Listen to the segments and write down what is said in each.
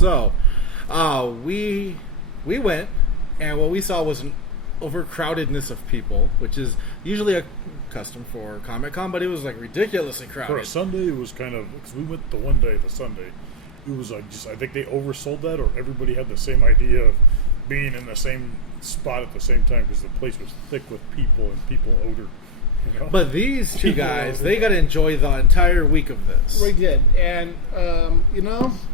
So, we went, and what we saw was an overcrowdedness of people, which is usually a custom for Comic-Con, but it was like ridiculously crowded. For a Sunday, it was kind of, because we went the one day, the Sunday, it was like just, I think they oversold that, or everybody had the same idea of being in the same spot at the same time, because the place was thick with people and people odor. You know? But these two guys, they got to enjoy the entire week of this. We did. And,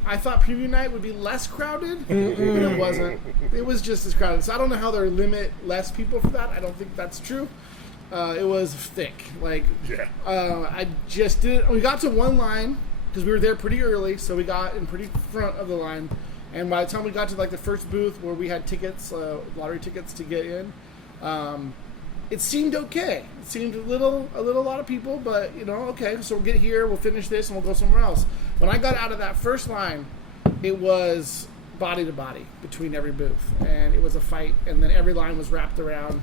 I thought preview night would be less crowded, but it wasn't. It was just as crowded. So I don't know how they limit less people for that. I don't think that's true. It was thick. I just didn't. We got to one line because we were there pretty early, so we got in pretty front of the line. And by the time we got to the first booth where we had tickets, lottery tickets to get in, it seemed okay. It seemed a lot of people, but okay. So we'll get here, we'll finish this, and we'll go somewhere else. When I got out of that first line, it was body to body between every booth, and it was a fight. And then every line was wrapped around,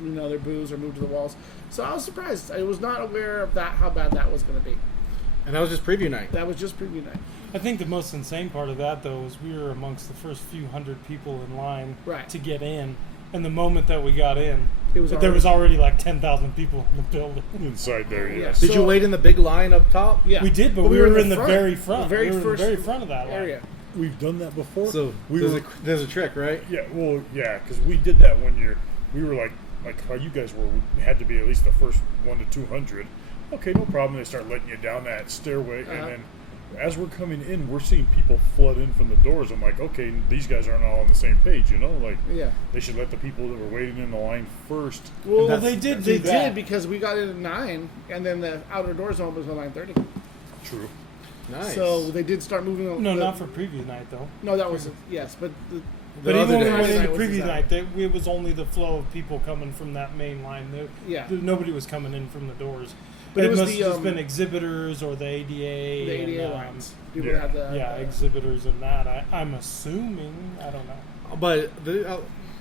their booths or moved to the walls. So I was surprised. I was not aware of that, how bad that was going to be. And that was just preview night. That was just preview night. I think the most insane part of that, though, is we were amongst the first few hundred people in line to get in. And the moment that we got in, there was already like 10,000 people in the building. Inside there, yes. Did you wait in the big line up top? Yeah. We did, but we were in the very front. The very first front of that area. line. We've done that before. So there's a trick, right? Yeah, because we did that one year. We were like how you guys were. We had to be at least the first 1 to 200. Okay, no problem. They start letting you down that stairway, and then as we're coming in, we're seeing people flood in from the doors. I'm like, okay, these guys aren't all on the same page, they should let the people that were waiting in the line first. Well, they did because we got in at 9, and then the outer doors opened at 9:30. True. Nice. So they did start moving. No, not for preview night though. No, that was yes, but. But even when we went into preview night, it was only the flow of people coming from that main line. Nobody was coming in from the doors. But it must have just been exhibitors or the ADA. The ADA lines. People had the exhibitors and that. I'm assuming. I don't know. But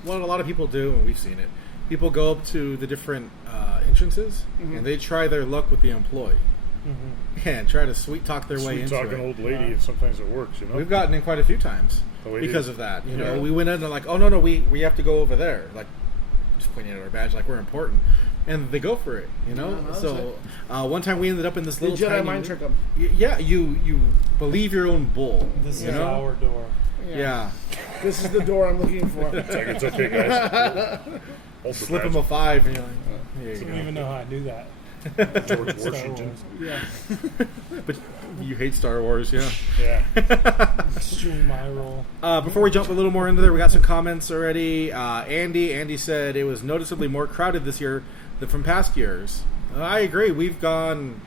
what a lot of people do, and we've seen it, people go up to the different entrances, and they try their luck with the employee. And try to sweet talk their way into it. Sweet talk an old lady, and sometimes it works, We've gotten in quite a few times because of that. We went in and like, oh, no, we have to go over there. Like, just pointing at our badge like we're important. And they go for it, So one time we ended up in this little Jedi mind trick them. Yeah, you believe your own bull. This is our door. Yeah. This is the door I'm looking for. It's okay, guys. Slip them a 5, and you're like, I don't even know how I knew that. George Washington. Yeah. But you hate Star Wars, yeah. Extreme eye roll. Before we jump a little more into there, we got some comments already. Andy said it was noticeably more crowded this year than from past years. I agree. We've gone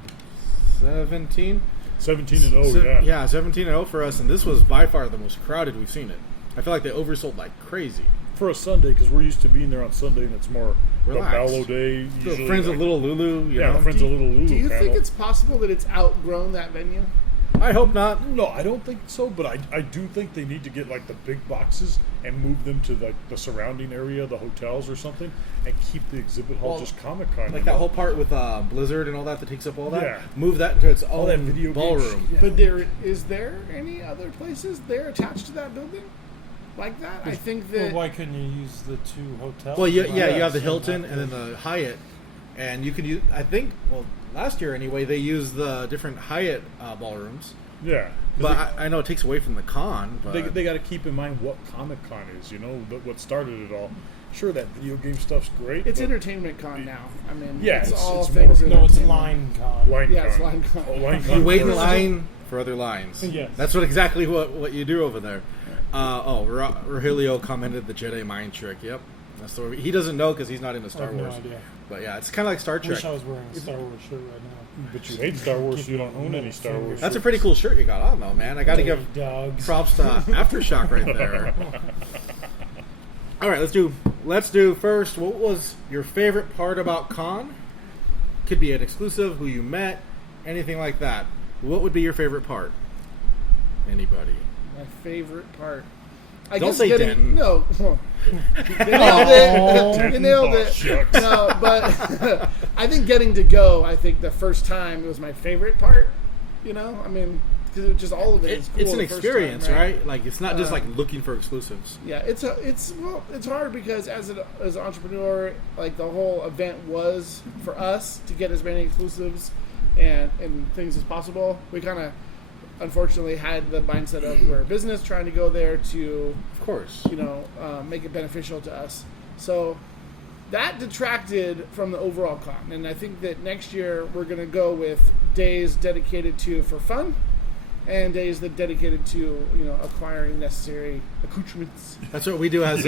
17 and 0, yeah, 17 and 0 for us, and this was by far the most crowded we've seen it. I feel like they oversold like crazy. For a Sunday, because we're used to being there on Sunday, and it's more relaxed. The mellow day. The Friends of Little Lulu. The Friends of Little Lulu. Do you think it's possible that it's outgrown that venue? I hope not. No, I don't think so, but I do think they need to get like the big boxes and move them to the surrounding area, the hotels or something, and keep the exhibit hall just Comic-Con. Like that whole part with Blizzard and all that takes up all that. Yeah. Move that into its own that video ballroom. Yeah. But is there any other places there attached to that building? Like that? I think that... Well, why couldn't you use the 2 hotels? Well, you have the Hilton and then the Hyatt. And you can use... I think, last year anyway, they used the different Hyatt ballrooms. Yeah. But I know it takes away from the con. But they got to keep in mind what Comic-Con is, what started it all. Sure, that video game stuff's great. It's Entertainment Con now. I mean, it's all it's things. No, it's Line Con. It's Line Con. Oh, Line Con. You wait in line for other lines. Yes. That's exactly what you do over there. Rogelio commented the Jedi mind trick. Yep. That's the way he doesn't know because he's not into Star Wars. No idea. But yeah, it's kind of like Star Trek. I wish I was wearing a Star Wars shirt right now. But you hate Star Wars, so you don't own any Star Wars. That's a pretty cool shirt you got on, though, man. I got to give props to Aftershock right there. All right, let's do first. What was your favorite part about con? Could be an exclusive, who you met, anything like that. What would be your favorite part? Anybody? My favorite part. Don't say Denton. No. You nailed it. You nailed it. No, but I think getting to go, I think the first time was my favorite part. I mean, because it just all of it is cool. It's an experience, time, right? Like it's not just like looking for exclusives. Yeah, it's hard because as an entrepreneur, like the whole event was for us to get as many exclusives and things as possible. We kind of unfortunately had the mindset of we're a business trying to go there to, of course, make it beneficial to us. So that detracted from the overall con, and I think that next year we're going to go with days dedicated for fun, and days that dedicated to acquiring necessary accoutrements. That's what we do as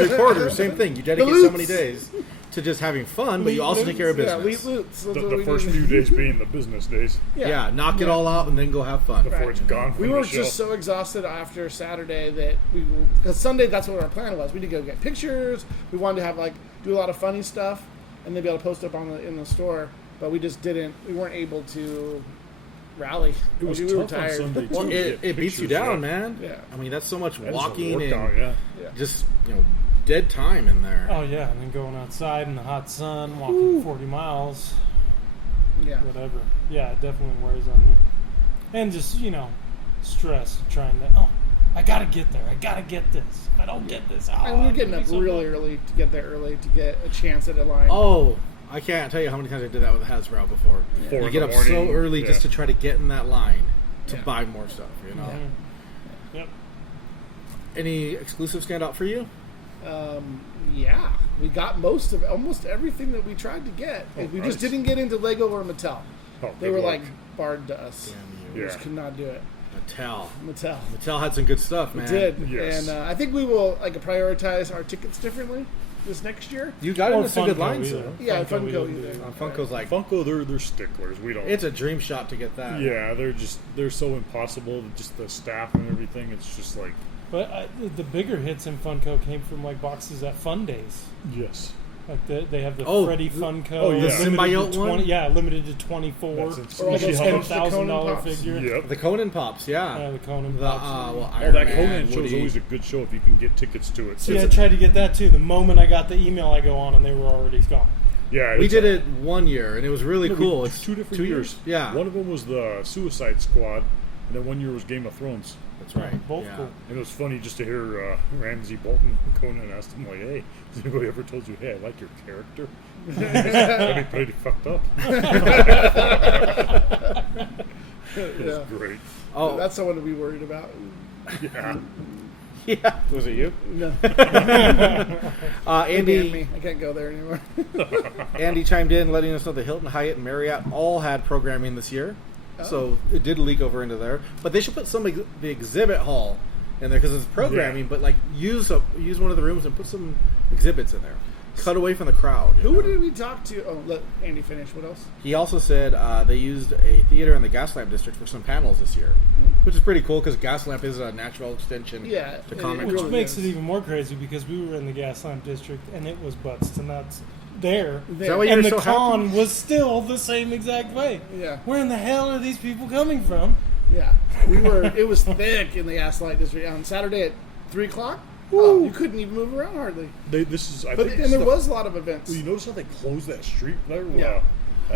reporters. Same thing. You dedicate so many days to just having fun, but you also take care of business. The first few days being the business days. Yeah, knock it all out and then go have fun before it's gone. We were just so exhausted after Saturday that because Sunday that's what our plan was. We did go get pictures. We wanted to have do a lot of funny stuff and then be able to post up in the store, but we just didn't. We weren't able to rally. It was we tough were tired. on Sunday too. Well, it beats you down, man. Yeah. I mean, that's so much That walking and workout, just dead time in there. Oh yeah, and then going outside in the hot sun, walking 40 miles. Yeah. Whatever. Yeah, it definitely wears on you. And just, stress trying to, I gotta get there. I gotta get this. If I don't get this, and we're getting up really early to get there early to get a chance at a line. Oh, I can't tell you how many times I did that with Hasbro before. Yeah. You get up so early just to try to get in that line to buy more stuff, Yep. Any exclusives stand out for you? Yeah, we got almost everything that we tried to get. We just didn't get into Lego or Mattel. They were barred to us. We just could not do it. Mattel had some good stuff, man. It did. Yes. And I think we will prioritize our tickets differently this next year. You got into some good lines though. Yeah, Funko either. Funko's Funko, they're sticklers. We don't. It's a dream shot to get that. Yeah, they're so impossible. Just the staff and everything. It's just like. But the bigger hits in Funko came from boxes at Fun Days. Yes. They have the Freddy Funko. Oh, yeah. The symbiote one? Yeah, limited to 24. Or Like a those $10,000 figure. Yep. The Conan Pops, yeah. The Conan Pops. Iron that Man, Conan show's Woody. always a good show if you can get tickets to it. See, I tried to get that too. The moment I got the email, I go on and they were already gone. Yeah, we did it one year and it was really cool. It's two different years. Yeah. One of them was the Suicide Squad, and then 1 year was Game of Thrones. That's right. Both cool. And it was funny just to hear Ramsey Bolton, Conan asked him, hey, has anybody ever told you, hey, I like your character? That'd be pretty fucked up. It was great. Oh, that's someone to be worried about. Yeah. Yeah. Was it you? No. Andy, I can't go there anymore. Andy chimed in letting us know the Hilton, Hyatt, and Marriott all had programming this year. So it did leak over into there, but they should put the exhibit hall in there because it's programming. But use one of the rooms and put some exhibits in there. Cut away from the crowd. Who did we talk to? Oh, let Andy finish. What else? He also said they used a theater in the Gaslamp district for some panels this year, which is pretty cool because Gaslamp is a natural extension to comic. Which makes it even more crazy because we were in the Gaslamp district and it was butts to nuts. There. Is that why you're and the so con happy? was still the same exact way. Yeah. Where in the hell are these people coming from? Yeah. It was thick in the Gaslight district on Saturday at 3:00. Oh, you couldn't even move around hardly. There was a lot of events. Well, you notice how they closed that street there? Yeah.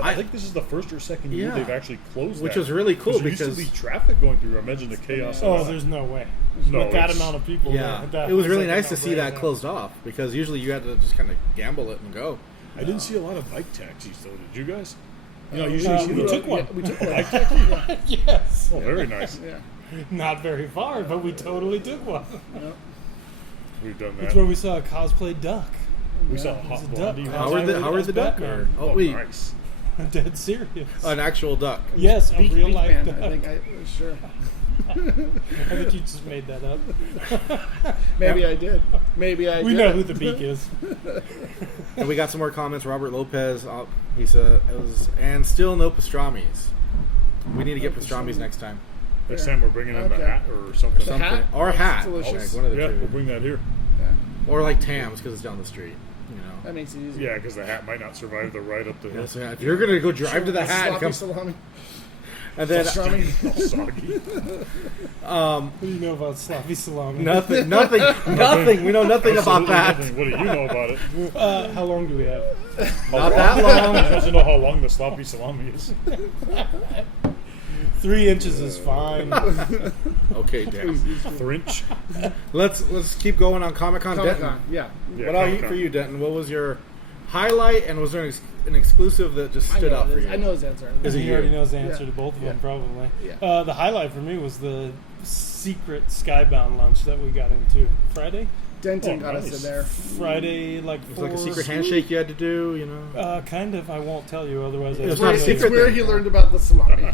I think this is the first or second year they've actually closed which that. was really cool because there used to be traffic going through. Imagine the chaos. Oh, there's no way. No, with that amount of people. Yeah, there, it was really nice to see that closed off because usually you had to just kind of gamble it and go. I didn't see a lot of bike taxis though. Did you guys? Usually we took one. Yeah, we took one. Bike taxi? Yes. Oh, very nice. Yeah. Not very far, but we totally took one. Yep. We've done that. That's where we saw a cosplay duck. We saw a hot It was a duck. blondie. Howard the duck? Batman. Oh, wait, nice. Dead serious. an actual duck. Yes, a real life Beak-Man, duck. I think sure. I think you just made that up. Maybe I did. We know who the beak is. And we got some more comments. Robert Lopez, he said, and still no pastrami's. We need to get pastrami's next time. Next time we're bringing in the hat or something. The hat? Or a hat. Delicious. One of the Yeah, two. we'll bring that here. Yeah. Or like Tam's because it's down the street. That makes it easy. Yeah, because the hat might not survive the ride up the hill. So if you're going to go drive to the hat and come... Salami. And then... Soggy. What do you know about sloppy salami? Nothing. We know nothing about that. Nothing. What do you know about it? How long do we have? Not that long. He doesn't know how long the sloppy salami is. 3 inches is fine. Okay, Dan. French. Let's keep going on Comic-Con. Denton. Yeah. What about for you, Denton? What was your highlight, and was there an exclusive that just stood out for you? I know his answer. He already knows the answer to both of them, probably. Yeah. The highlight for me was the secret Skybound lunch that we got into Friday. Denton got us in there. Friday, like it was like a secret handshake you had to do, you know? Kind of. I won't tell you, otherwise. It's not a secret. It's where he learned about the salami.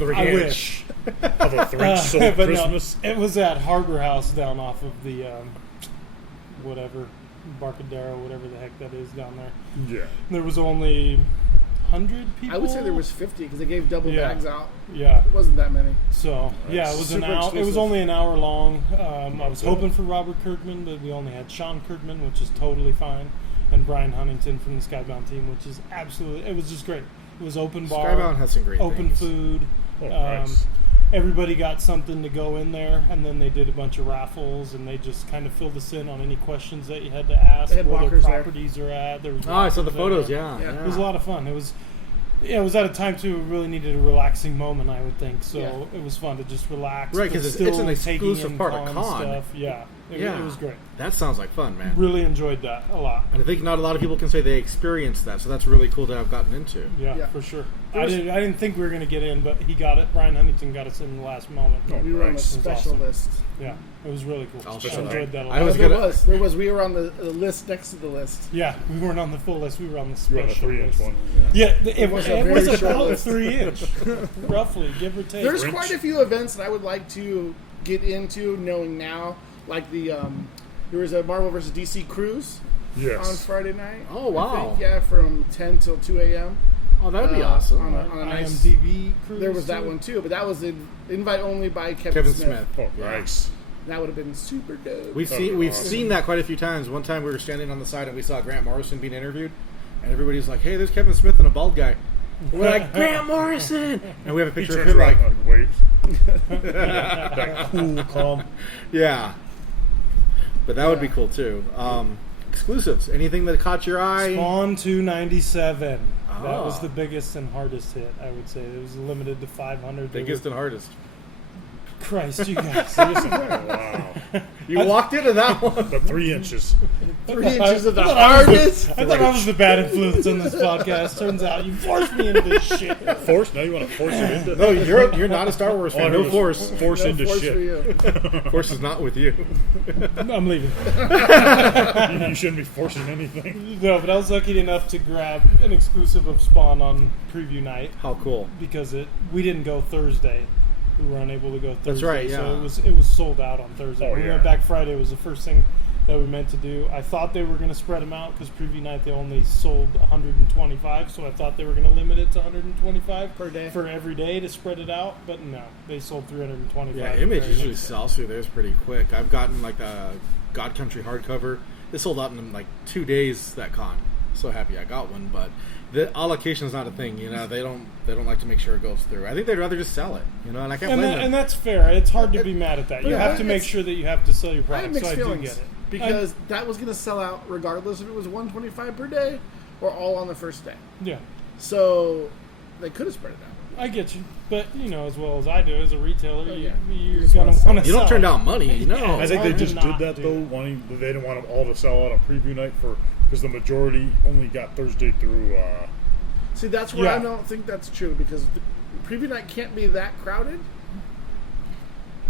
I wish. Of a French Christmas. No, it was at Harbor House down off of the whatever Barcadero, whatever the heck that is down there. Yeah. There was only 100 people. I would say there was 50 because they gave double bags out. Yeah, it wasn't that many. So it was an hour. It was only an hour long. I was hoping for Robert Kirkman, but we only had Sean Kirkman, which is totally fine, and Brian Huntington from the Skybound team, which is absolutely. It was just great. It was open bar. Skybound has some great open things. Food. Nice. Everybody got something to go in there, and then they did a bunch of raffles, and they just kind of filled us in on any questions that you had to ask, where their properties are at. There was I saw the photos, yeah. It was a lot of fun. It was at a time, too, we really needed a relaxing moment, I would think, so it was fun to just relax. Right, because it's an exclusive part of con. Stuff. Yeah, it was great. That sounds like fun, man. Really enjoyed that a lot. And I think not a lot of people can say they experienced that, so that's really cool to have gotten into. Yeah. For sure. I didn't think we were going to get in, but he got it. Brian Huntington got us in the last moment. We were on the special list. Yeah, it was really cool. I enjoyed that a lot. There was. We were on the list next to the list. Yeah, we weren't on the full list. We were on the special list. 3-inch one. Yeah, it was about 3-inch, roughly, give or take. There's quite a few events that I would like to get into, knowing now, like the there was a Marvel vs. DC cruise on Friday night. Oh, wow. I think, from 10 till 2 a.m. Oh, that would be awesome. On a nice IMDb cruise. There was that one too, but that was an invite only by Kevin Smith. Oh, nice. That would have been super dope. We've seen that quite a few times. One time we were standing on the side and we saw Grant Morrison being interviewed, and everybody's like, "Hey, there's Kevin Smith and a bald guy." We're like, "Grant Morrison," and we have a picture of him like waves. That cool, calm. Yeah, but that would be cool too. Exclusives. Anything that caught your eye? Spawn 297. That was the biggest and hardest hit, I would say. It was limited to 500. Biggest and hardest. Christ, you guys. Wow. You walked into that one. The 3 inches. 3 inches of the hardest. I thought I was the bad influence on this podcast. Turns out you forced me into this shit. Force? Now you want to force it into? No, you're not a Star Wars fan. No force. Force into shit. For you. Force is not with you. I'm leaving. You shouldn't be forcing anything. No, but I was lucky enough to grab an exclusive of Spawn on preview night. How cool. Because we didn't go Thursday. We were unable to go Thursday. That's right, yeah. So it was sold out on Thursday. We went back Friday. It was the first thing that we meant to do. I thought they were going to spread them out because preview night they only sold 125, so I thought they were going to limit it to 125 per day for every day to spread it out. But no, they sold 325. Yeah, Image usually sells through theirs pretty quick. I've gotten like a God Country hardcover. It sold out in like 2 days. That con. So happy I got one, but the allocation is not a thing. You know, they don't like to make sure it goes through. I think they'd rather just sell it. You know, and I can't blame them. And that's fair. It's hard to be mad at that. You have to make sure that you have to sell your product. I have mixed feelings do get it because that was going to sell out regardless if it was 125 per day or all on the first day. Yeah. So they could have spread it out. I get you, but as well as I do as a retailer, you're gonna want to. You don't turn down money, no. I think they just did that though. They didn't want them all to sell out on preview night because the majority only got Thursday through. See, that's where I don't think that's true because the preview night can't be that crowded.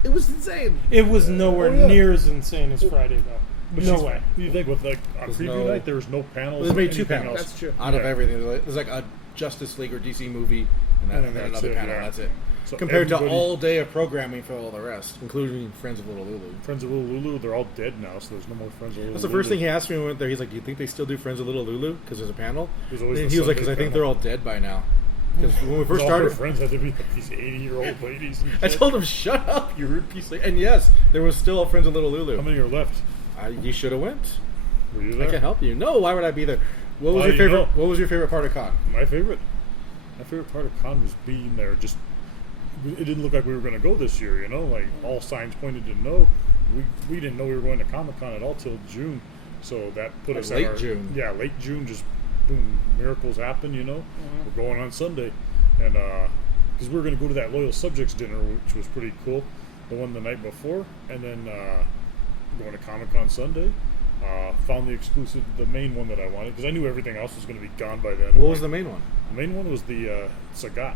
It was insane. It was nowhere near as insane as Friday though. But no way. You think with on preview night there was no panels? There's maybe 2 panels. That's true. Out of everything, there's like a Justice League or DC movie, and then another panel. Yeah. That's it. So compared to all day of programming for all the rest, including Friends of Little Lulu. Friends of Little Lulu, they're all dead now, so there's no more Friends of Little Lulu. That's the first thing he asked me when we went there. He's like, "Do you think they still do Friends of Little Lulu?" Because there's a panel. And he was like, "Because I think they're all dead by now." Because when we first started, friends had to be like these 80-year-old ladies. I told him, "Shut up, you rude piece of..." And yes, there was still a Friends of Little Lulu. How many are left? You should have went. Were you there? I can help you. No, why would I be there? What was your favorite? What was your favorite part of con? My favorite part of con was being there. Just it didn't look like we were going to go this year. Like all signs pointed to no. We didn't know we were going to Comic-Con at all till June. So that put us late June. Yeah, late June. Just boom, miracles happen. We're going on Sunday, and because we were going to go to that Loyal Subjects dinner, which was pretty cool, the one the night before, and then going to Comic-Con Sunday. Found the main one that I wanted, because I knew everything else was going to be gone by then. What was the main one? The main one was the Sagat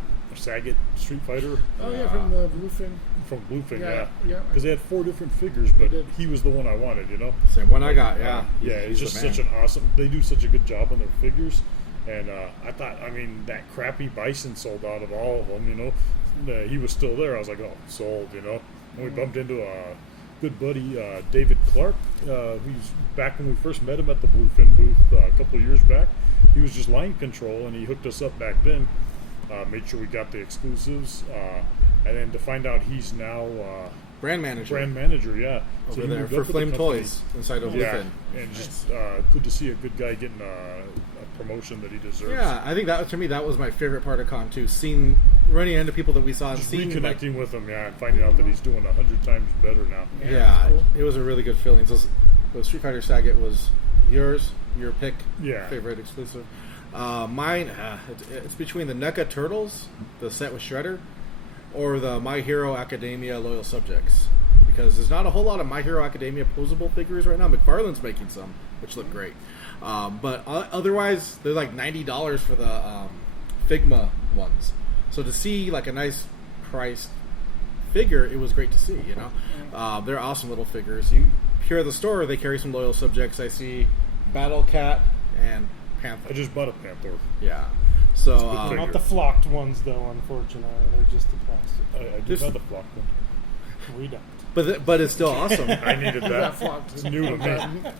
Street Fighter. Oh yeah, from the Bluefin. From Bluefin, yeah. Yeah. Because they had 4 different figures, but he was the one I wanted, Same one I got, yeah. Yeah, it's just such an awesome... They do such a good job on their figures. And I thought, that crappy Bison sold out of all of them, he was still there. I was like, oh, sold, And we bumped into a good buddy, David Clark. He's back when we first met him at the Bluefin booth a couple of years back. He was just line control, and he hooked us up back then. Made sure we got the exclusives. And then to find out he's now... Brand manager, yeah. Over so there for Flame Toys inside of Bluefin. And just good to see a good guy getting a promotion that he deserves. Yeah, I think that, to me, that was my favorite part of con, too. Running into people that we saw and seeing... Reconnecting with him, and finding out that he's doing 100 times better now. Yeah, cool. It was a really good feeling. So Street Fighter Sagat was your pick, favorite exclusive. Mine, it's between the NECA Turtles, the set with Shredder, or the My Hero Academia Loyal Subjects. Because there's not a whole lot of My Hero Academia posable figures right now. McFarlane's making some, which look great. But otherwise, they're like $90 for the Figma ones. So to see like a nice priced figure, it was great to see, They're awesome little figures. Here at the store, they carry some Loyal Subjects. I see Battle Cat and Panther. I just bought a Panther. Yeah. So not the flocked ones, though. Unfortunately, they're just the plastic. I just had the flocked one. We don't. But it's still awesome. I needed that. It's new to me.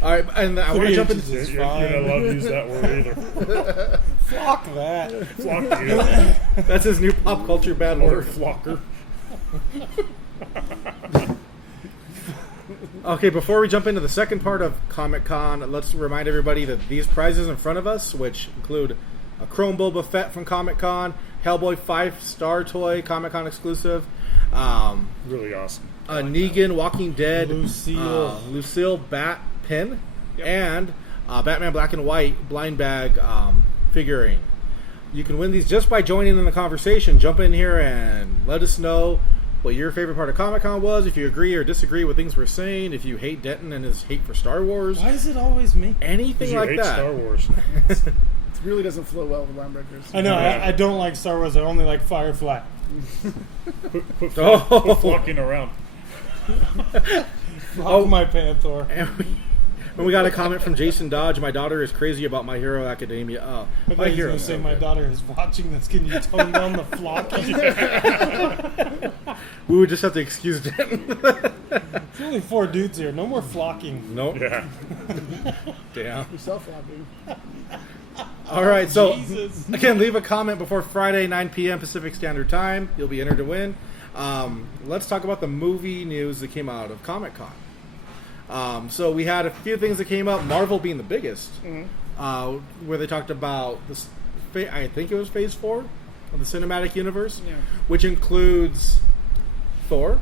All right, and I want to jump into. You're not allowed to use that word either. Flock that. Flock you. That's his new pop culture bad word. Flocker. Okay, before we jump into the second part of Comic-Con, let's remind everybody that these prizes in front of us, which include a Chrome Boba Fett from Comic-Con, Hellboy 5-star toy, Comic-Con exclusive, really awesome. A Negan Walking Dead, Lucille Bat pin, and Batman Black and White blind bag figurine. You can win these just by joining in the conversation. Jump in here and let us know what your favorite part of Comic-Con was, if you agree or disagree with things we're saying, if you hate Denton and his hate for Star Wars. Why is it always me? Anything like that. Star Wars. It really doesn't flow well with Linebreakers. I know, I don't like Star Wars, I only like Firefly. Quit flocking around. My Panther. And we got a comment from Jason Dodge. My daughter is crazy about My Hero Academia. Oh, My Hero. Say my daughter is watching this. Can you tone down the flocking? We would just have to excuse Denton. There's only 4 dudes here. No more flocking. Nope. Yeah. Damn. You're self-flocking. All right, so Jesus. Again, leave a comment before Friday, 9 p.m. Pacific Standard Time. You'll be entered to win. Let's talk about the movie news that came out of Comic-Con. So we had a few things that came up, Marvel being the biggest, where they talked about this. I think it was Phase 4 of the cinematic universe, which includes Thor,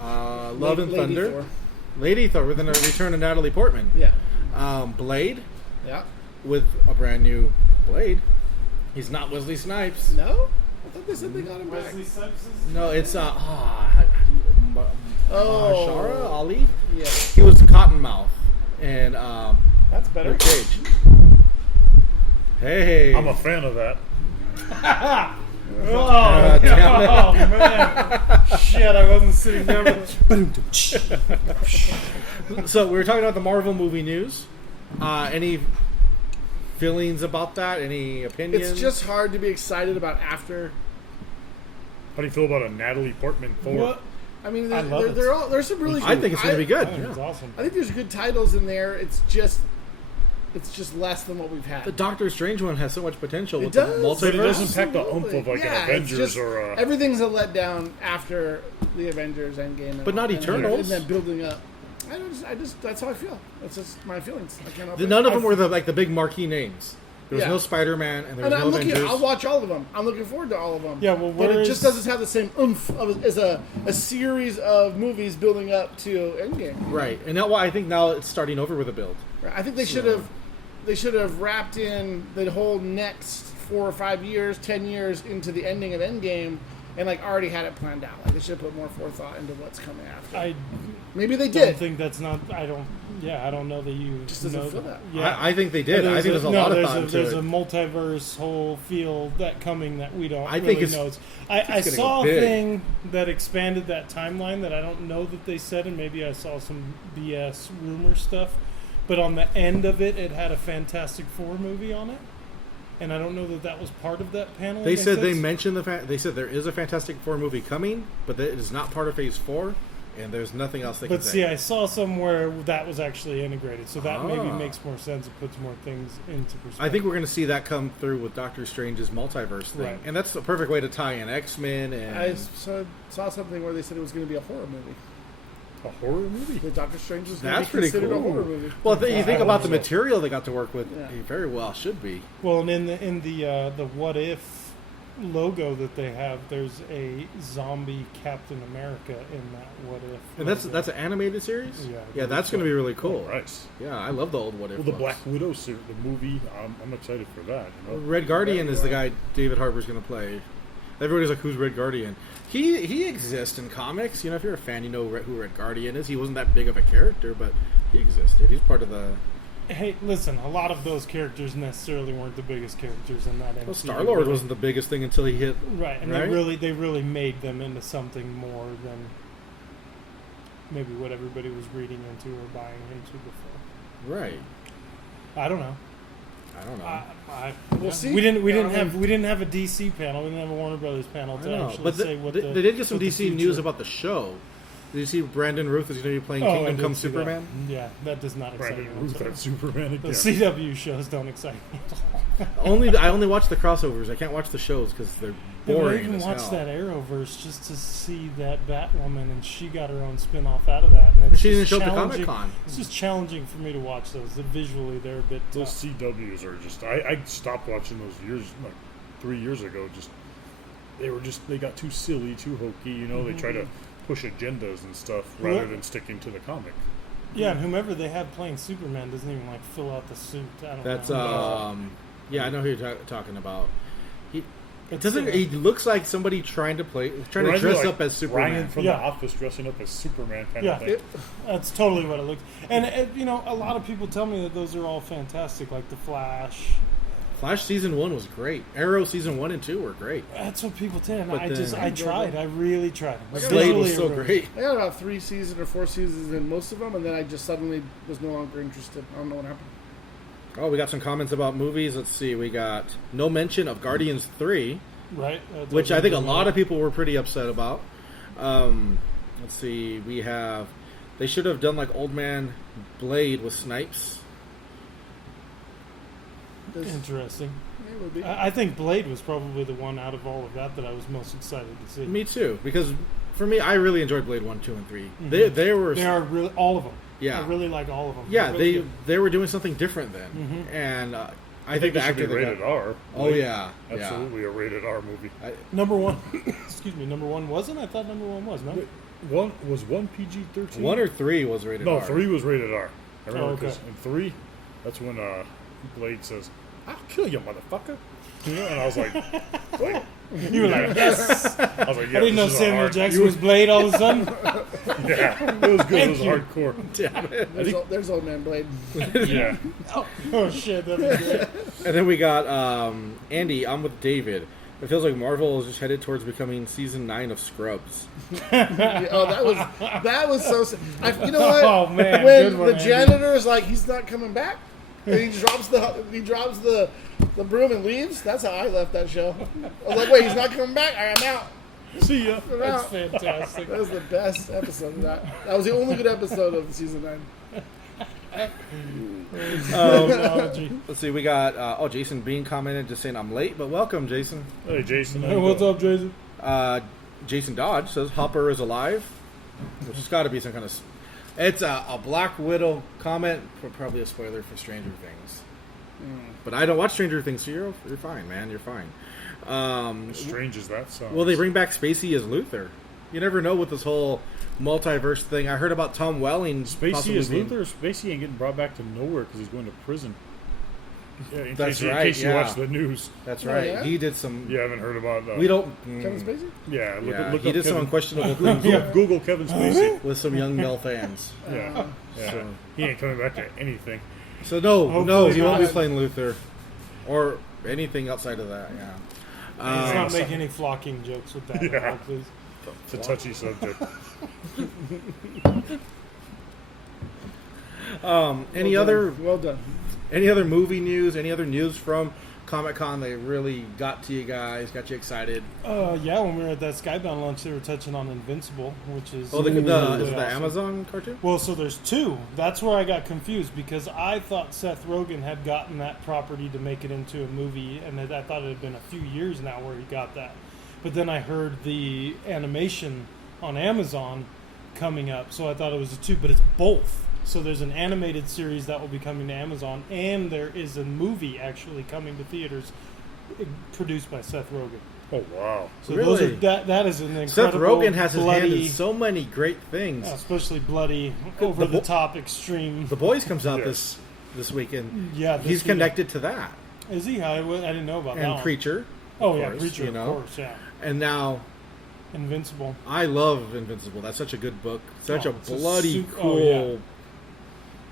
Love and Thunder, Thor. Lady Thor, with a return of Natalie Portman, Blade, with a brand new Blade. He's not Wesley Snipes. No, I thought they said they got him back. Wesley Snipes No, it's Shara Ali. Yeah, He was Cottonmouth, and that's better. Luke Cage. Hey, I'm a fan of that. Oh man! Shit, I wasn't sitting down. So we were talking about the Marvel movie news. Any feelings about that? Any opinions? It's just hard to be excited about after. How do you feel about a Natalie Portman Thor? What? I mean, I love it. there's some really. I think it's going to be good. It's awesome. I think there's good titles in there. It's just less than what we've had. The Doctor Strange one has so much potential. With does. the But it multiverse. doesn't pack the oomph of like an Avengers or a... Everything's a letdown after the Avengers Endgame. But not Eternals. And then building up. I just that's how I feel. That's just my feelings. I can't help it. None of them were the big marquee names. There was no Spider-Man and there was no Avengers. I'll watch all of them. I'm looking forward to all of them. Yeah, well, but it just doesn't have the same oomph as a series of movies building up to Endgame. Right, and now I think now it's starting over with a build. I think they should have wrapped in the whole next 4 or 5 years, 10 years into the ending of Endgame, and like already had it planned out. Like they should put more forethought into what's coming after. Maybe they did. I think that's not. I don't know that you just doesn't know feel that. Yeah, I think they did. I think there's a lot of thought into it. There's a multiverse whole field that coming that we don't I really think know. I saw a thing that expanded that timeline that I don't know that they said, and maybe I saw some BS rumor stuff. But on the end of it, it had a Fantastic Four movie on it. And I don't know that that was part of that panel. They said they mentioned they said there is a Fantastic Four movie coming, but it is not part of Phase 4, and there's nothing else they can say. But see, I saw somewhere that was actually integrated, so that maybe makes more sense. It puts more things into perspective. I think we're going to see that come through with Doctor Strange's multiverse thing, right. And that's the perfect way to tie in X-Men. And I saw something where they said it was going to be a horror movie. A horror movie? The Doctor Strange was going to that's be pretty considered cool. a horror movie. Well, you think about the material they got to work with, Yeah. it very well should be. Well, and in the What If logo that they have, there's a zombie Captain America in that What If. And logo. that's an animated series? Yeah, that's going to be really cool. Oh, nice. Yeah, I love the old What If. Well, the books. Black Widow series, the movie, I'm excited for that. You know? Red Guardian is the guy David Harbour's going to play. Everybody's like, who's Red Guardian? He exists in comics. You know, if you're a fan, you know who Red Guardian is. He wasn't that big of a character, but he existed. He's part of the... Hey, listen, a lot of those characters necessarily weren't the biggest characters in that MCU. Well, Star-Lord wasn't the biggest thing until he hit... Right, and right? they really made them into something more than maybe what everybody was reading into or buying into before. Right. I don't know. We'll see. We didn't have a DC panel. We didn't have a Warner Brothers panel to actually but say what they did get some what the DC news future- about the show. Did you see Brandon Ruth is going to be playing Kingdom Come Superman? Yeah, that does not excite Brandon me. Ruth at Superman The again. CW shows don't excite me at all. I only watch the crossovers. I can't watch the shows because they're boring. I even as watched hell. that Arrowverse just to see that Batwoman, and she got her own spin-off out of that. And it's She didn't just show up to challenging- Comic-Con. It's just challenging for me to watch those. Visually, they're a bit Those tough. CWs are just... I stopped watching those years, like 3 years ago. They got too silly, too hokey. You know, they try to push agendas and stuff rather than sticking to the comic. Yeah, and whomever they have playing Superman doesn't even like fill out the suit. I don't That's know. I know who you're talking about. He It's, doesn't. He looks like somebody trying to Reminds me dress like up as Superman. Ryan from Yeah. The Office dressing up as Superman kind Yeah, of thing. that's totally what it looks. And a lot of people tell me that those are all fantastic, like the Flash. Flash season 1 was great. Arrow season 1 and 2 were great. That's what people tell me. But I tried. I really tried. Slade was so great. I got about 3 seasons or 4 seasons in most of them, and then I just suddenly was no longer interested. I don't know what happened. Oh, we got some comments about movies. Let's see. We got no mention of Guardians 3, Right. which I think a lot of people were pretty upset about. Let's see. They should have done like Old Man Blade with Snipes. Interesting. It would be. I think Blade was probably the one out of all of that I was most excited to see. Me too, because for me, I really enjoyed Blade 1, 2, and 3. Mm-hmm. They were They are really all of them. Yeah. I really like all of them. Yeah, They're really good. they were doing something different then, Mhm. and I think the it should actor be that rated got, R. Oh yeah, Absolutely a rated R movie. Number one. Excuse me. Number one wasn't. I thought number one was. No. One was PG-13. 1 or 3 was rated No, R. 3 was rated R. I remember Oh, okay. because in 3, that's when Blade says, "I'll kill you, motherfucker." You know, and I was like, You were like, yes. I was like, yeah, I didn't know this is a Samuel hard- Jackson was Blade all of a sudden. Yeah, it was good. It was Thank you. hardcore. Damn it. There's Old Man Blade. Yeah. Oh shit, that'd be great. And then we got Andy. I'm with David. It feels like Marvel is just headed towards becoming season 9 of Scrubs. That was so. You know what? Oh man, When good one, the Andy. janitor is like, he's not coming back, and he drops the broom and leaves. That's how I left that show. I was like, wait, he's not coming back. All right, I'm out. See ya. I'm That's out. fantastic. That was the best episode of that. That was the only good episode of the season 9. Technology. Let's see. We got Jason Bean commented just saying I'm late, but welcome, Jason. Hey, Jason. how Hey, you what's doing? up, Jason? Jason Dodge says Hopper is alive, which has got to be some kind of. It's a Black Widow comment, probably a spoiler for Stranger Things. But I don't watch Stranger Things, so you're fine, man. You're fine. As strange as that sounds. Will they bring back Spacey as Luther? You never know with this whole multiverse thing. I heard about Tom Welling. Spacey possibly is being- Luther? Spacey ain't getting brought back to nowhere because he's going to prison. Yeah, in That's case, right, in case you yeah. watch the news. That's Oh, right. yeah? He did some. You haven't heard about We don't. Kevin Spacey? Yeah, look, Yeah, look he up did some Kevin, unquestionable things Google Kevin Spacey. with some young male fans. Yeah. Yeah. So- He ain't coming back to anything. So no, Hopefully he won't be not. playing Luther, or anything outside of that. Yeah. Let's not make any flocking jokes with that, Yeah. please. It's a touchy subject. Any Well other done. Well done. any other movie news? Any other news from Comic-Con that really got to you guys, got you excited? Yeah, when we were at that Skybound lunch, they were touching on Invincible, which is Oh, is it really the awesome. Amazon cartoon? Well, so there's two. That's where I got confused because I thought Seth Rogen had gotten that property to make it into a movie, and I thought it had been a few years now where he got that. But then I heard the animation on Amazon coming up, so I thought it was a two, but it's both. So there's an animated series that will be coming to Amazon, and there is a movie actually coming to theaters produced by Seth Rogen. Oh, wow. So Really? those are, that is an incredible Seth Rogen has his hand bloody, in so many great things. especially bloody, The over the bo- top, extreme. The Boys comes out Yeah. this weekend. Yeah, this He's weekend. connected to that. Is he? I didn't know about that And one. Preacher. Oh of yeah, course, Preacher, you know. of course, yeah. And now Invincible. I love Invincible. That's such a good book. Such Oh, a it's a bloody sup- oh, cool. yeah.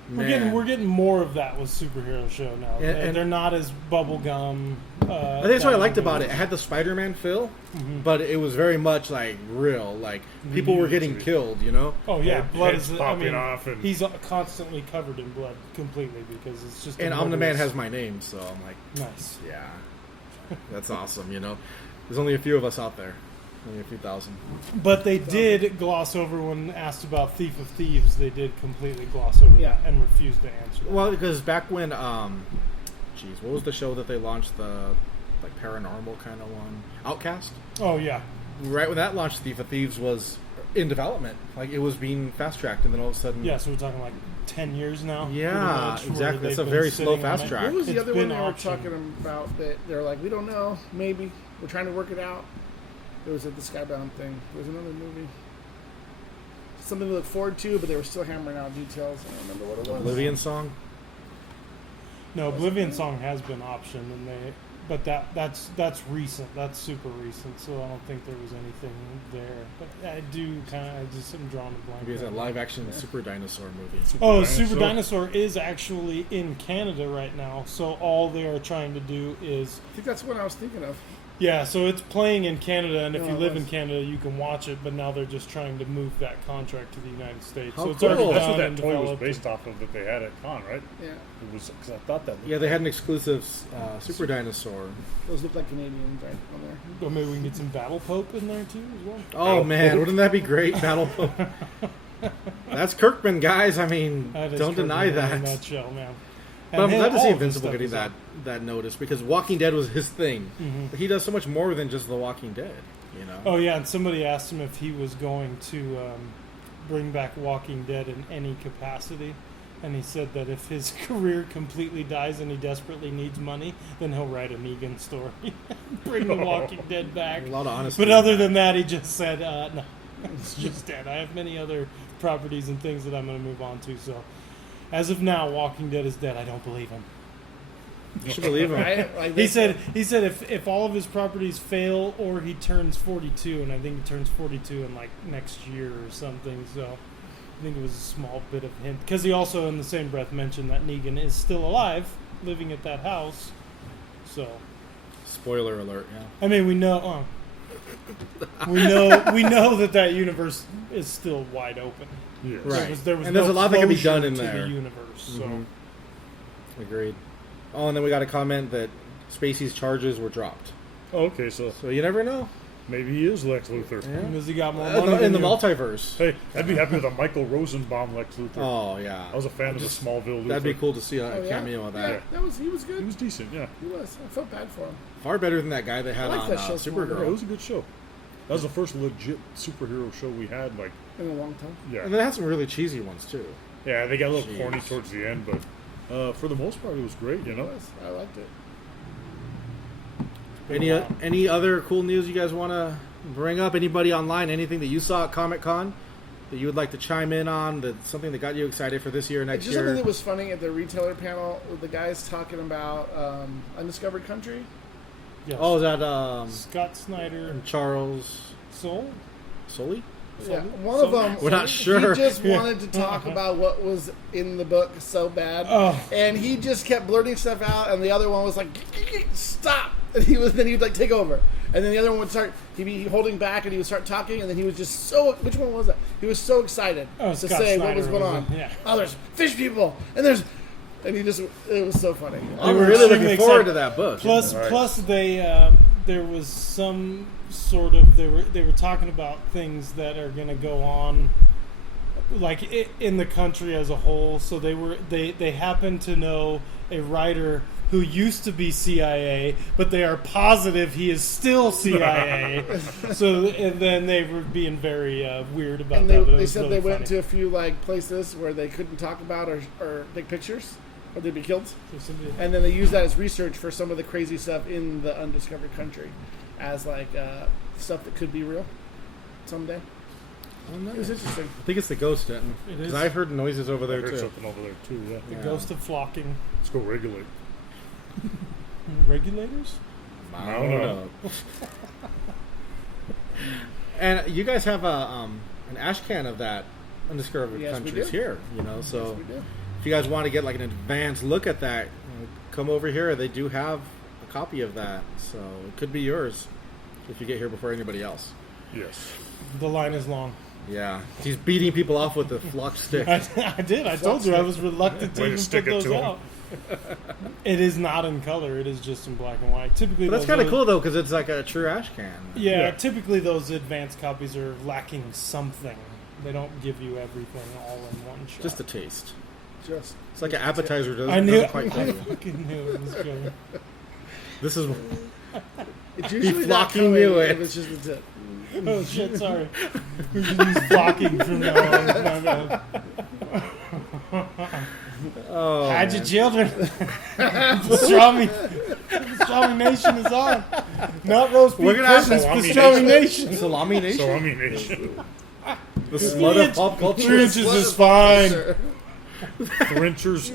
Man. We're getting more of that with superhero show now. And- They're not as bubblegum. I think that's what I liked about it. It had the Spider-Man feel, Mm-hmm. but it was very much like real. Like people were getting killed, you know. Oh yeah, Head- blood heads is. I popping mean, off and- he's constantly covered in blood completely because it's just. And a Omni-Man murderous- has my name, so I'm like, Nice. yeah, that's awesome. You know, there's only a few of us out there, only a few thousand. But they did gloss over when asked about Thief of Thieves. They did completely gloss over Yeah. that and refused to answer that. Well, because back when, what was the show that they launched, the like paranormal kind of one, Outcast? Oh yeah. Right when that launched, Thief of Thieves was in development. Like it was being fast tracked, and then all of a sudden, Yeah, so we're talking like 10 years now. Yeah, pretty much, where exactly. they've It's a been very slow sitting on fast it. track. What was the It's other one been they were optioned. talking about that they're like, we don't know, maybe. We're trying to work it out. It was at the Skybound thing. There was another movie. Something to look forward to, but they were still hammering out details. I don't remember what it was. Oblivion song. No, Oblivion Song has been optioned, and but that's recent. That's super recent. So I don't think there was anything there. But I do kind of just am drawing a blank. Maybe it's a right live action Super Dinosaur movie. Oh, Super Dinosaur is actually in Canada right now. So all they are trying to do is I think that's what I was thinking of. yeah. So it's playing in Canada, and if Oh, you it was. was. in Canada, you can watch it. But now they're just trying to move that contract to the United States. How so it's cool. already That's done what that and toy was developed based off of that they had at Con, right? Yeah. It was because I thought that. Yeah, they had an exclusive Super Dinosaur. Those look like Canadians right on there. Or maybe we can get some Battle Pope in there too as well. Oh man, wouldn't that be great? Battle Pope. That's Kirkman, guys. I mean, That is don't deny Kirkman in a that. nutshell, man. But I'm And glad to all see of his Invincible stuff getting is that notice because Walking Dead was his thing. Mhm. But he does so much more than just The Walking Dead. You know. Oh yeah, and somebody asked him if he was going to bring back Walking Dead in any capacity, and he said that if his career completely dies and he desperately needs money, then he'll write a Negan story, bring The Walking Dead back. A lot of honesty. But other than that, he just said, "No, it's just dead. I have many other properties and things that I'm going to move on to." So, as of now, Walking Dead is dead. I don't believe him. you should believe him. Right? Like He said if all of his properties fail or he turns 42, and I think he turns 42 in like next year or something. So I think it was a small bit of hint because he also in the same breath mentioned that Negan is still alive, living at that house. So Spoiler alert. Yeah. I mean we know we know that universe is still wide open. Yeah. Right. There was And there's no a lot that can be closure done in to there. the universe. So Mhm. Agreed. Oh, and then we got a comment that Spacey's charges were dropped. Oh, okay, so So you never know. maybe he is Lex Luthor. Yeah. because he got more In money the, than in the you. multiverse. Hey, I'd be happy with a Michael Rosenbaum Lex Luthor. Oh yeah. I was a fan of the Smallville Luthor. That'd be cool to see a Oh, yeah? cameo of that. Yeah, he was good. He was decent, yeah. He was. I felt bad for him. Far better than that guy they had I like on that show, Yeah, it Supergirl. was a good show. That was the first legit superhero show we had. Like, In a long time. And yeah, they had some really cheesy ones too. yeah, they got a little Jeez. corny towards the end, but for the most part, it was great. You It know, was. I liked it. Any other cool news you guys want to bring up? Anybody online? Anything that you saw at Comic-Con that you would like to chime in on? That's something that got you excited for this year, next Just year? something that was funny at the retailer panel. The guys talking about Undiscovered Country. Yes. Oh, is that Scott Snyder and Charles Soley? Yeah, one of them. We're not sure. He just wanted to talk about what was in the book so bad, and he just kept blurting stuff out. And the other one was like, "Stop!" And then he'd like take over, and then the other one would start. He'd be holding back, and he would start talking, and then he was just so. Which one was that? He was so excited to Scott say Snyder what was going on. Yeah. Oh, there's fish people, and there's. And he just—it was so funny. I'm really looking forward to that book. Plus, they there was some sort of they were talking about things that are going to go on, like in the country as a whole. So they happen to know a writer who used to be CIA, but they are positive he is still CIA. So and then they were being very weird about and that. They said really they went funny. to a few like places where they couldn't talk about or take pictures, or they'd be killed. And then they use that as research for some of the crazy stuff in the Undiscovered Country, as like stuff that could be real someday. Oh, nice. It was interesting. I think it's the ghost, Denton. It is. Because I heard noises over there, I heard too. something over there too. Yeah. The Yeah. ghost of flocking. Let's go regulate. Regulators? I don't know. And you guys have an ash can of that Undiscovered Yes, we Countries do. here, so Yes, we do. if you guys want to get like an advanced look at that, come over here. They do have a copy of that, so it could be yours if you get here before anybody else. Yes. The line is long. Yeah, he's beating people off with the flock stick. I did. I told you I was reluctant to Way to even stick put it those to 'em. out. It is not in color. It is just in black and white. Typically, But that's those kind of other- cool though, because it's like a true ash can. Yeah, Yeah. typically those advanced copies are lacking something. They don't give you everything all in one shot. Just a taste. Just It's like an appetizer. Doesn't, I knew. doesn't quite I tell you. fucking knew it was coming. This is it's usually not flocking coming knew if it. it's just a tip. Oh shit! Sorry. We should use flocking from now on. My bad. oh, Hide your man. children. Pastrami Nation is on. Not roast beef We're gonna have Christmas. Salami Pastrami Nation. Nation. Salami Nation. So I mean, it's The slut of pop culture. Trenches is fine. Thrinchers.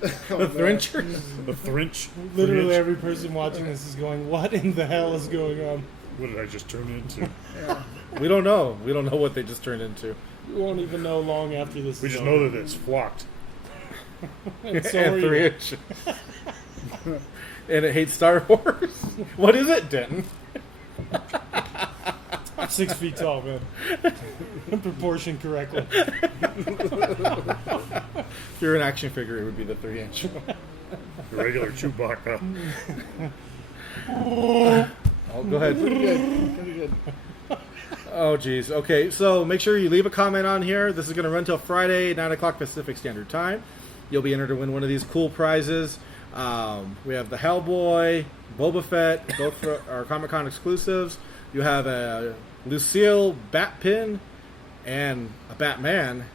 The Thrinchers. The Thrinch. Literally Thrinch. every person watching this is going, "What in the hell is going on?" What did I just turn into? We don't know. We don't know what they just turned into. We won't even know long after this. We is just over. know that it's flocked. And so and are 3 you. inch. And it hates Star Wars. What is it, Denton? 6 feet tall, man. Proportioned correctly. If you're an action figure, it would be the 3 inch. The regular Chewbacca. Oh, go ahead. Pretty good. Pretty good. Oh, geez. Okay, so make sure you leave a comment on here. This is going to run till Friday, 9 o'clock Pacific Standard Time. You'll be entered to win one of these cool prizes. We have the Hellboy, Boba Fett, both for our Comic-Con exclusives. You have a Lucille Bat Pin and a Batman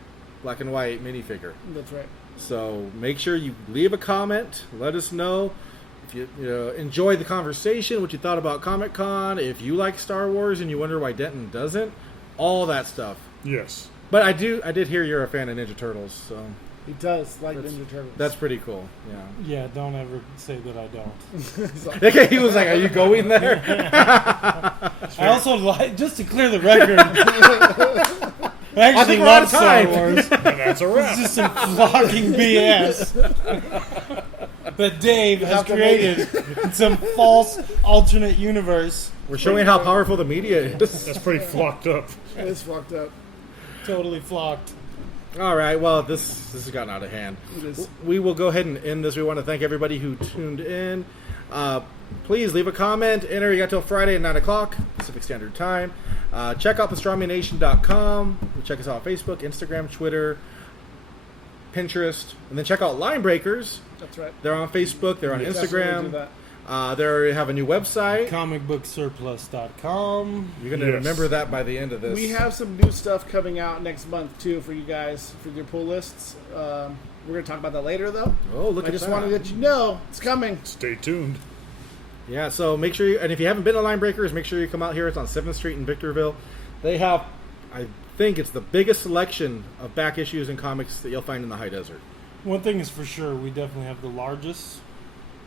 black and white minifigure. That's right. So make sure you leave a comment. Let us know if you enjoyed the conversation, what you thought about Comic-Con, if you like Star Wars and you wonder why Denton doesn't, all that stuff. Yes. But I did hear you're a fan of Ninja Turtles, so He does like Ninja Turtles. that's pretty cool. Yeah. Yeah, don't ever say that I don't. Okay, he was like, "Are you going there?" I also like, just to clear the record, I actually think we're out love of Star time. Wars. And that's a It's wrap. just some flocking BS that Dave has created in some false alternate universe. We're showing how powerful the media is. That's pretty flocked up. It's fucked up. Totally flocked. All right, well, this has gotten out of hand. It is. We will go ahead and end this. We want to thank everybody who tuned in. Please leave a comment. Enter. You got till Friday at 9 o'clock Pacific Standard Time. Check out PastramiNation.com. Check us out on Facebook, Instagram, Twitter, Pinterest. And then check out Line Breakers. That's right. They're on Facebook. They're on Definitely do Instagram. that. They have a new website. Comicbooksurplus.com. You're going to Yes. remember that by the end of this. We have some new stuff coming out next month too for you guys for your pull lists. We're going to talk about that later though. Oh, look I at just that. wanted to let you know it's coming. Stay tuned. Yeah, so make sure and if you haven't been to Line Breakers, make sure you come out here. It's on 7th Street in Victorville. They have, I think it's the biggest selection of back issues and comics that you'll find in the high desert. One thing is for sure, we definitely have the largest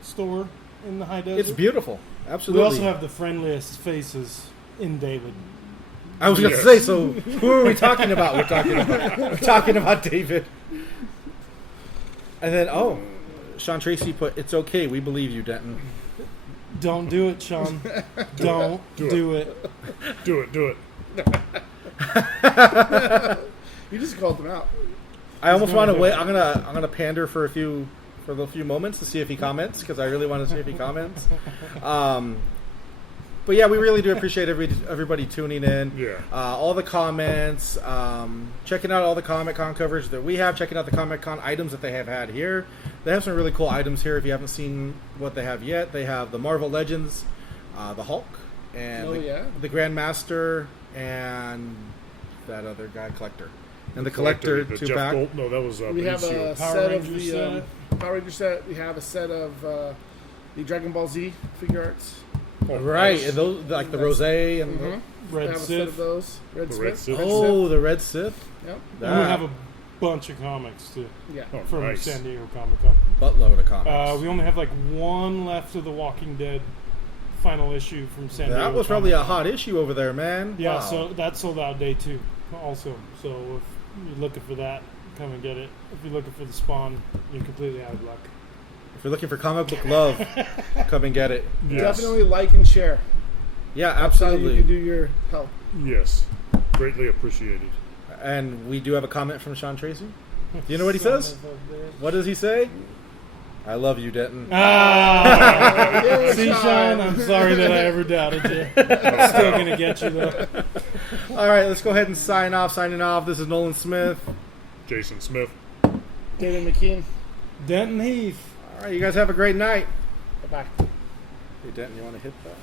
store in the high desert. It's beautiful. Absolutely. We also have the friendliest faces in David. I was going to say, so who are we talking about? We're talking about David. And then, Sean Tracy put, "It's okay, we believe you, Denton." Don't do it, Sean. Don't do it. Do it. You just called him out. I almost want to wait. I'm gonna pander for a few moments to see if he comments, because I really want to see if he comments. But yeah, we really do appreciate everybody tuning in. Yeah. All the comments, checking out all the Comic Con coverage that we have, checking out the Comic Con items that they have had here. They have some really cool items here. If you haven't seen what they have yet, they have the Marvel Legends, the Hulk, and the Grandmaster, and that other guy, Collector. And the Collector 2-pack. No, that was we have a set of the Power Ranger set. We have a set of the Dragon Ball Z figure arts. Oh, right, and those like the Rose and the Red Sith. A set of those. Red Sith. Oh, the Red Sith. Yep. And we have a bunch of comics too. Yeah. From San Diego Comic Con. Buttload of comics. We only have like one left of the Walking Dead final issue from San Diego. That was probably a hot issue over there, man. Yeah, wow. so that sold out day 2 also. So if you're looking for that, come and get it. If you're looking for the Spawn, you're completely out of luck. If you're looking for comic book love, come and get it. Yes. Definitely like and share. Yeah, That's how absolutely. you can do your help. Yes. Greatly appreciated. And we do have a comment from Sean Tracy. Do you know what he says? What does he say? "I love you, Denton." See, Sean, I'm sorry that I ever doubted you. I'm still going to get you, though. All right, let's go ahead and sign off. Signing off. This is Nolan Smith. Jason Smith. David McKean. Denton Heath. All right, you guys have a great night. Bye-bye. Hey, Denton, you want to hit that?